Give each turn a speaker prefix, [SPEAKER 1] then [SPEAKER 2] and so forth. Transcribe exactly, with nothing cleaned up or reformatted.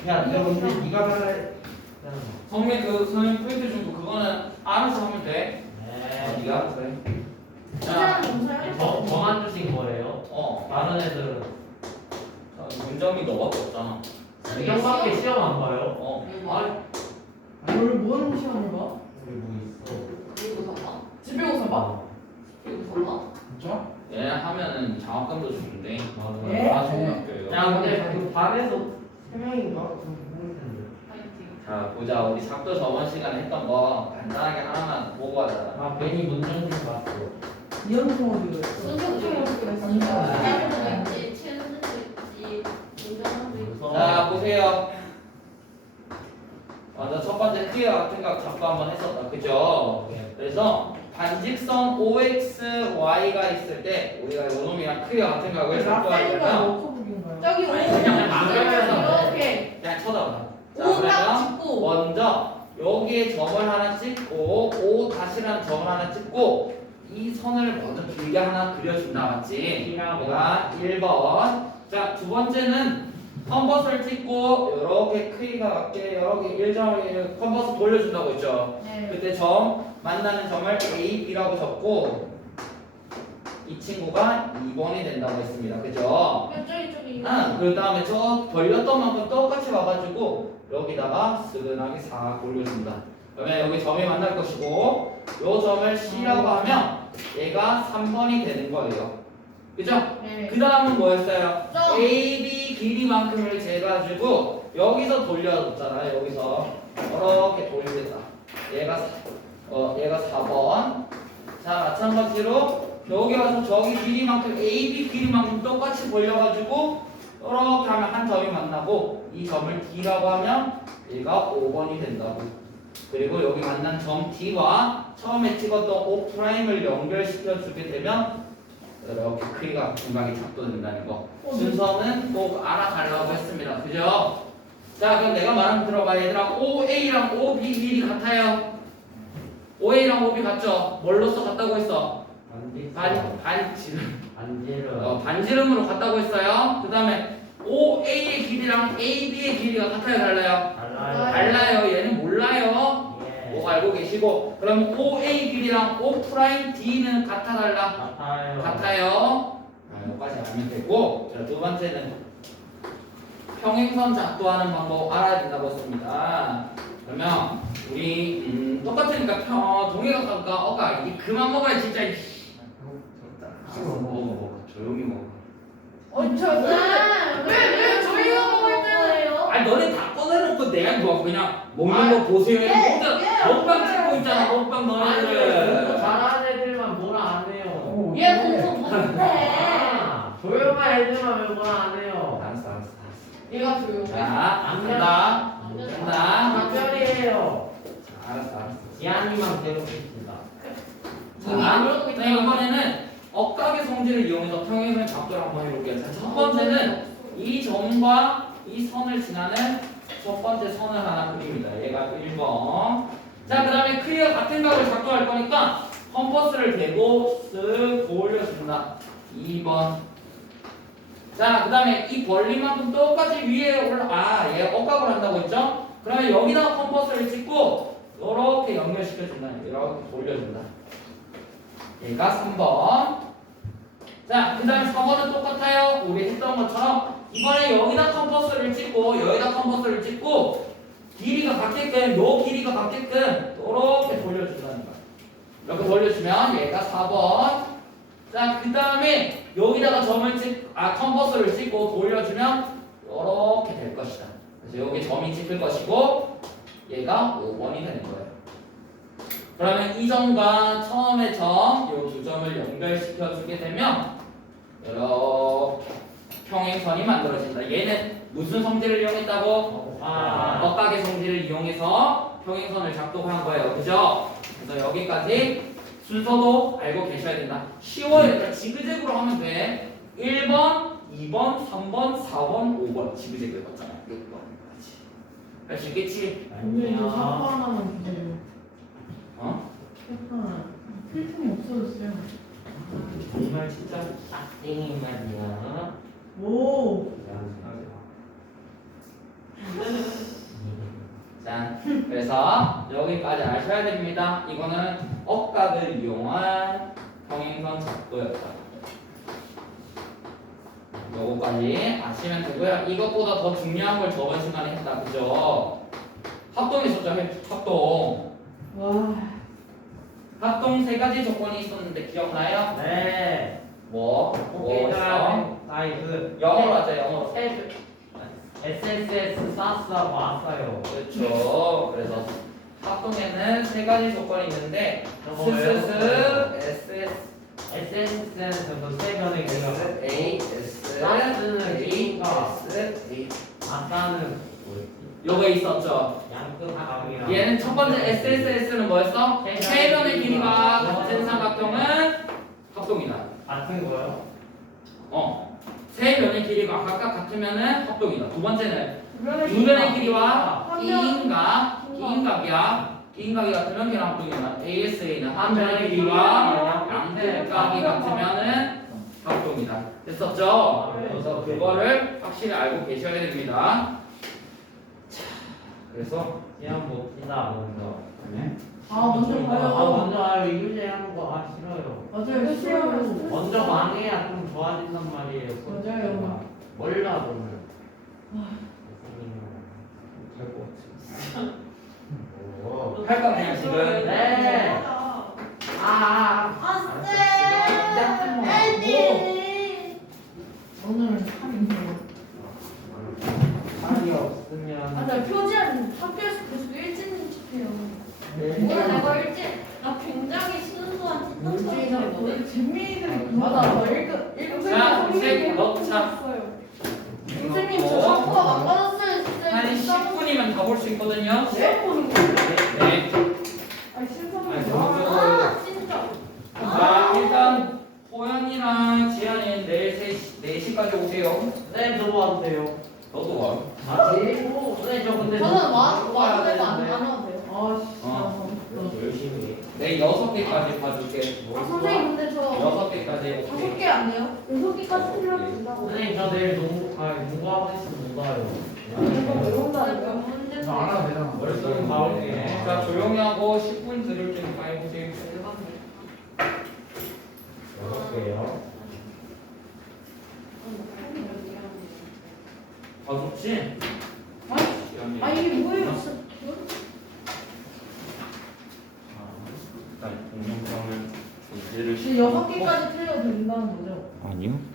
[SPEAKER 1] 야, 내가 근데 네가 말해.
[SPEAKER 2] 성민 그 선생님 포인트 준 거 그거는 알아서 하면 돼.
[SPEAKER 1] 네.
[SPEAKER 2] 네가 알아서 해.
[SPEAKER 3] 자,
[SPEAKER 2] 자,
[SPEAKER 1] 저 저만 주신 거예요?
[SPEAKER 2] 어,
[SPEAKER 1] 다른 애들은
[SPEAKER 2] 문점이 너밖에 없잖아.
[SPEAKER 1] 이형밖에 시험 안 봐요?
[SPEAKER 2] 어,
[SPEAKER 3] 원래 뭐 하는 시간을 봐?
[SPEAKER 1] 우리 뭐 있어?
[SPEAKER 4] 그리고 삼아?
[SPEAKER 3] 집에고사 봐?
[SPEAKER 4] 그리고 삼아?
[SPEAKER 3] 진짜?
[SPEAKER 2] 얘 하면은 장학금도 주는데.
[SPEAKER 1] 맞아.
[SPEAKER 3] 예?
[SPEAKER 2] 다 좋은 학교예요.
[SPEAKER 1] 야, 근데 그 반에서 세 명인가? 그럼 모를 텐데.
[SPEAKER 4] 파이팅.
[SPEAKER 2] 자, 보자. 우리 작도 저번 시간에 했던 거 간단하게 하나만 보고 하자.
[SPEAKER 1] 아, 괜히 문정신 봤어.
[SPEAKER 3] 이현승 어디 그랬어?
[SPEAKER 4] 순서도
[SPEAKER 3] 어디
[SPEAKER 4] 있어.
[SPEAKER 3] 그랬어?
[SPEAKER 4] 야구도 있지, 체육도 있지, 운동도 있고.
[SPEAKER 2] 자, 보세요. 먼저 첫 번째 크리어 같은 거 잡고 한번 했었다. 그죠? 그래서 반직선 오엑스와이가 있을 때 우리가 요놈이랑 크리어 같은 각을 잡고
[SPEAKER 3] 라펠인가요?
[SPEAKER 2] 하려면
[SPEAKER 3] 워커북인가요?
[SPEAKER 4] 저기 오,
[SPEAKER 2] 아니, 그냥
[SPEAKER 1] 만들면서
[SPEAKER 4] 이렇게
[SPEAKER 2] 그냥 쳐다봐. 자,
[SPEAKER 4] 오 딱
[SPEAKER 2] 그러면
[SPEAKER 4] 찍고.
[SPEAKER 2] 먼저 여기에 점을 하나 찍고 O 다시라는 점을 하나 찍고 이 선을 먼저 길게 하나 그려준다. 맞지? 내가 일 번. 자, 두 번째는 컨버스를 찍고 이렇게 크기가 같게 여러 개 일 점을 컨버스 돌려준다고 했죠.
[SPEAKER 4] 네.
[SPEAKER 2] 그때 점 만나는 점을 A, B라고 적고 이 친구가 이 번이 된다고 했습니다. 그죠?
[SPEAKER 4] 저기 저기.
[SPEAKER 2] 아, 그 다음에 저 벌렸던 만큼 똑같이 와가지고 여기다가 스근하게 싹 돌려준다. 그러면 여기 점이 만날 것이고 요 점을 C라고 하면 얘가 삼 번이 되는 거예요. 그죠?
[SPEAKER 4] 네.
[SPEAKER 2] 그 다음은 뭐였어요?
[SPEAKER 4] 점.
[SPEAKER 2] A, B 길이만큼을 재가지고 여기서 돌려줬잖아요. 여기서 이렇게 돌리겠다. 얘가 사- 어 얘가 사 번. 자, 마찬가지로 여기 와서 저기 길이만큼 A, B 길이만큼 똑같이 벌려가지고 이렇게 하면 한 점이 만나고 이 점을 D라고 하면 얘가 오 번이 된다고. 그리고 여기 만난 점 D와 처음에 찍었던 O'을 연결시켜 주게 되면 이렇게 크기가 중각이 작동된다는 거. 순서는 꼭 알아가려고 했습니다. 그죠? 자, 그럼 내가 말한 거 들어봐. 얘들아, 오에이랑 오비 길이 같아요. 오에이랑 오비 같죠? 뭘로써 같다고 했어? 반, 반지름.
[SPEAKER 1] 안지름.
[SPEAKER 2] 어, 반지름으로 같다고 했어요. 그 다음에 오에이의 길이랑 에이비의 길이가 같아요? 달라요?
[SPEAKER 1] 달라요.
[SPEAKER 2] 달라요. 얘는 몰라요.
[SPEAKER 1] 예.
[SPEAKER 2] 뭐 알고 계시고. 그럼 오에이 길이랑 O'D는 같아 달라?
[SPEAKER 1] 같아요.
[SPEAKER 2] 같아요. 아, 여기까지 알면 되고. 자, 두 번째는 평행선 작도하는 방법 알아야 된다고 했습니다. 그러면 우리 음, 똑같으니까 평 동해각과 어가 이게 그만 먹어야 진짜. 이씨. 먹어 먹어 먹어. 조용히 먹어.
[SPEAKER 4] 어, 저, 왜왜 저희가 먹을 때예요?
[SPEAKER 2] 아니 너네 다 꺼내놓고 내가 뭐 그냥 먹는
[SPEAKER 1] 아,
[SPEAKER 2] 거 보세요.
[SPEAKER 4] 예,
[SPEAKER 2] 혼자
[SPEAKER 4] 예,
[SPEAKER 2] 먹방
[SPEAKER 4] 예.
[SPEAKER 2] 찍고 있잖아. 먹방
[SPEAKER 1] 아니,
[SPEAKER 2] 너네들.
[SPEAKER 1] 잘하는 애들만 뭐라 안 해요.
[SPEAKER 4] 얘 공부 못해.
[SPEAKER 1] 아, 조용한 애들만 왜 뭐라 안 해요.
[SPEAKER 2] 알았어 알았어.
[SPEAKER 4] 얘가 조용해.
[SPEAKER 2] 자, 간다. 간다.
[SPEAKER 1] 특별이에요.
[SPEAKER 2] 알았어 알았어.
[SPEAKER 1] 지안이만 괴롭힙니다.
[SPEAKER 2] 자, 자, 이번에는 억각의 성질을 이용해서 평행선 작도를 한번 해볼게요. 자, 첫 번째는 이 점과 이 선을 지나는 첫 번째 선을 하나 그립니다. 얘가 일 번. 자, 그 다음에 크리어 같은 각을 작도할 거니까 컴퍼스를 대고 쓱 올려준다. 이 번. 자, 그 다음에 이 벌리만큼 똑같이 위에 올라, 아, 얘 억각을 한다고 했죠? 그러면 여기다가 컴퍼스를 찍고 이렇게 연결시켜준다. 이렇게 돌려준다. 얘가 삼 번. 자, 그 다음에 사 번은 똑같아요. 우리 했던 것처럼 이번에 여기다 컴퍼스를 찍고 여기다 컴퍼스를 찍고 길이가 같게끔 요 길이가 같게끔 이렇게 돌려준다는 거야. 이렇게 돌려주면 얘가 사 번. 자, 그 다음에 여기다가 점을 찍, 아 컴퍼스를 찍고 돌려주면 이렇게 될 것이다. 그래서 여기 점이 찍힐 것이고 얘가 오 번이 되는 거예요. 그러면 이 점과 처음의 점, 이 두 점을 연결시켜 주게 되면 이렇게 평행선이 만들어진다. 얘는 무슨 성질을 이용했다고?
[SPEAKER 1] 아.
[SPEAKER 2] 억각의 성질을 이용해서 평행선을 작동한 거예요. 그죠? 그래서 여기까지 순서도 알고 계셔야 된다. 쉬워요. 그러니까 지그재그로 하면 돼. 일 번, 이 번, 삼 번, 사 번, 오 번 지그재그 해봤잖아. 육 번까지. 할 수 있겠지?
[SPEAKER 3] 근데 이제 사과
[SPEAKER 1] 안녕.
[SPEAKER 3] 하나만 주세요.
[SPEAKER 2] 어?
[SPEAKER 3] 사과 필통이 없어졌어요.
[SPEAKER 2] 정말 진짜
[SPEAKER 1] 땡이 말이야.
[SPEAKER 3] 오.
[SPEAKER 1] 미안해.
[SPEAKER 2] 아, 그래서 여기까지 아셔야 됩니다. 이거는 억각을 이용한 평행선 작도였다. 요거까지 아시면 되고요. 이것보다 더 중요한 걸 저번 시간에 했다. 그죠? 합동 있었죠? 합동.
[SPEAKER 3] 와.
[SPEAKER 2] 합동 세 가지 조건이 있었는데 기억나요?
[SPEAKER 1] 네.
[SPEAKER 2] 뭐? 뭐 있어?
[SPEAKER 1] 아니 그
[SPEAKER 2] 영어로 하자, 영어로.
[SPEAKER 1] 에스에스에스 쌌어 왔어요.
[SPEAKER 2] 그렇죠. 그래서 합동에는 세 가지 조건이 있는데
[SPEAKER 1] 저거
[SPEAKER 2] 스스스,
[SPEAKER 1] 외웠어요.
[SPEAKER 2] 에스에스,
[SPEAKER 1] 에스에스에는 저도 세 변의 기가
[SPEAKER 2] A, S,
[SPEAKER 1] 사스는
[SPEAKER 2] A,
[SPEAKER 1] A가
[SPEAKER 2] S, A.
[SPEAKER 1] 아까는 뭐였지?
[SPEAKER 2] 요거 있었죠.
[SPEAKER 1] 양끝 각이랑
[SPEAKER 2] 얘는 첫 번째 에스에스에스는 뭐였어?
[SPEAKER 1] 세
[SPEAKER 2] 세 변의
[SPEAKER 1] 변의
[SPEAKER 2] 길이가
[SPEAKER 1] 길이가
[SPEAKER 2] 같은 삼각형은 합동이다.
[SPEAKER 1] 같은 거요?
[SPEAKER 2] 어. 세 변의 길이가 각각 같으면은 합동이다. 두 번째는
[SPEAKER 3] 그러면
[SPEAKER 2] 두 변의 길이와
[SPEAKER 3] 한
[SPEAKER 2] 긴 각, 긴 각이야. 긴 각이 같으면 걔는 합동이다. 에이에스에이는 한 변의 길이와 양변 각이 같으면은 합동이다. 됐었죠? 그래서 그거를 확실히 알고 계셔야 됩니다. 자, 그래서
[SPEAKER 1] 시험 봅시다 먼저. 네?
[SPEAKER 3] 아 먼저
[SPEAKER 1] 아
[SPEAKER 3] 봐요.
[SPEAKER 1] 먼저 아요 이유제 하는 거 아 싫어요.
[SPEAKER 3] 맞아요. 싫어요.
[SPEAKER 1] 먼저 망해야 좀 좋아진단 말이에요.
[SPEAKER 3] 맞아요.
[SPEAKER 1] 몰라 너는. 오.
[SPEAKER 2] 할까 그냥 지금
[SPEAKER 1] 네. 아.
[SPEAKER 3] 오늘 삼인데요.
[SPEAKER 1] 말이 없으면.
[SPEAKER 4] 아, 나 표지한 학교에서 계속 일진인 척해요.
[SPEAKER 1] 네.
[SPEAKER 4] 오늘 내가 일진, 나 굉장히 순수한 틱톡 사람이거든.
[SPEAKER 3] 재미있는
[SPEAKER 4] 맞아, 저 읽은 읽은
[SPEAKER 2] 자, 책 넣자.
[SPEAKER 4] 선생님 저 학교가 망가졌어요 진짜.
[SPEAKER 2] 한 십 분이면 다 볼 수 있거든요.
[SPEAKER 3] 시험 보는 거예요?
[SPEAKER 2] 네.
[SPEAKER 3] 아
[SPEAKER 2] 아니,
[SPEAKER 3] 신선한
[SPEAKER 2] 너무
[SPEAKER 3] 거.
[SPEAKER 4] 아 진짜.
[SPEAKER 2] 자, 일단 호연이랑 지한이 내일 네 시까지 오세요.
[SPEAKER 1] 네, 저도 와도 돼요.
[SPEAKER 2] 너도 와.
[SPEAKER 1] 아, 네? 네, 저 근데.
[SPEAKER 4] 저는 와
[SPEAKER 1] 와야
[SPEAKER 4] 와도 되고 안
[SPEAKER 1] 되는데.
[SPEAKER 4] 안 와도 돼요.
[SPEAKER 3] 아 씨.
[SPEAKER 2] 어.
[SPEAKER 3] 아,
[SPEAKER 1] 열심히 해.
[SPEAKER 2] 내일 여섯 개까지 봐줄게.
[SPEAKER 4] 아 선생님 근데 저
[SPEAKER 2] 여섯 개까지
[SPEAKER 4] 다섯
[SPEAKER 2] 오케이.
[SPEAKER 4] 개 안 돼요? 여섯 개까지 틀려도 된다고.
[SPEAKER 1] 선생님, 저 내일 농구, 아, 농구하고 있으면 못 와요.
[SPEAKER 4] 내가 왜 온다니까 문제인데.
[SPEAKER 5] 되잖아.
[SPEAKER 1] 머릿속에 나올게.
[SPEAKER 2] 자, 조용히 하고 십 분 들을 테니까 해보세요.
[SPEAKER 1] 여섯 개요.
[SPEAKER 2] 아, 좋지?
[SPEAKER 3] 아니,
[SPEAKER 2] 지한이.
[SPEAKER 3] 아 이게 뭐예요? 진짜.
[SPEAKER 2] 일단 공룡성을 존재를
[SPEAKER 3] 근데 여섯 개까지 틀려도 된다는 거죠?
[SPEAKER 2] 아니요.